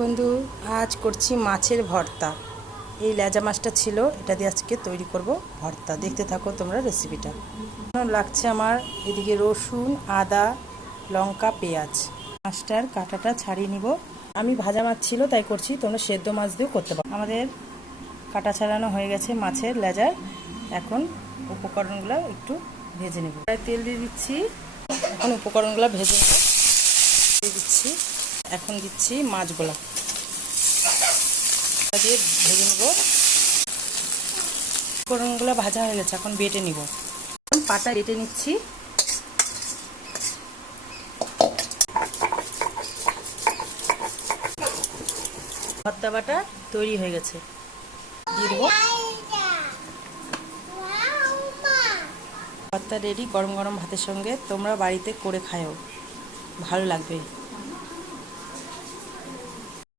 বন্ধু, আজ করছি মাছের ভর্তা। এই লেজা মাছটা ছিল, এটা দিয়ে আজকে তৈরি করব ভর্তা। দেখতে থাকো তোমরা রেসিপিটা। লাগছে আমার এদিকে রসুন, আদা, লঙ্কা, পেঁয়াজ। মাছটার কাঁটাটা ছাড়িয়ে নিব। আমি ভাজা মাছ ছিল তাই করছি, তোমরা সেদ্ধ মাছ দিয়েও করতে পারো। আমাদের কাঁটা ছাড়ানো হয়ে গেছে মাছের লেজার। এখন উপকরণগুলো একটু ভেজে নেব। তেল দিয়ে দিচ্ছি। এখন উপকরণগুলো ভেজে নেব দিয়ে দিচ্ছি। এখন দিচ্ছি মাছগুলো দিয়ে ভেজে নেব। উপকরণগুলো ভাজা হয়ে গেছে, এখন বেটে নিব। পাটা বেটে নিচ্ছি। ভর্তা বাটা তৈরি হয়ে গেছে, দিয়ে দেবো। ভর্তা রেডি। গরম গরম ভাতের সঙ্গে তোমরা বাড়িতে করে খাও, ভালো লাগবে।